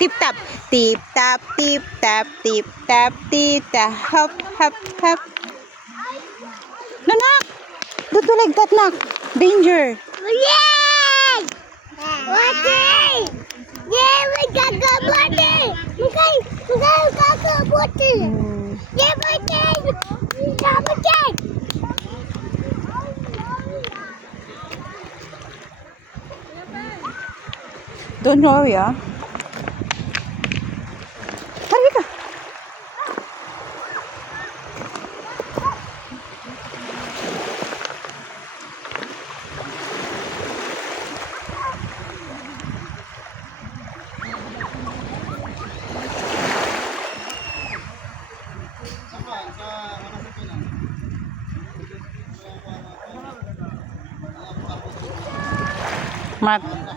Tip tap. Tip tap, tip tap, tip tap, tip tap. Hop, hop, hop. No, nak. Don't do like that, nak. Danger. Yay! Water! Yeah, we got the water! Okay, got the water! Yeah, water! Got water! Don't worry, ah. Halika. Mat.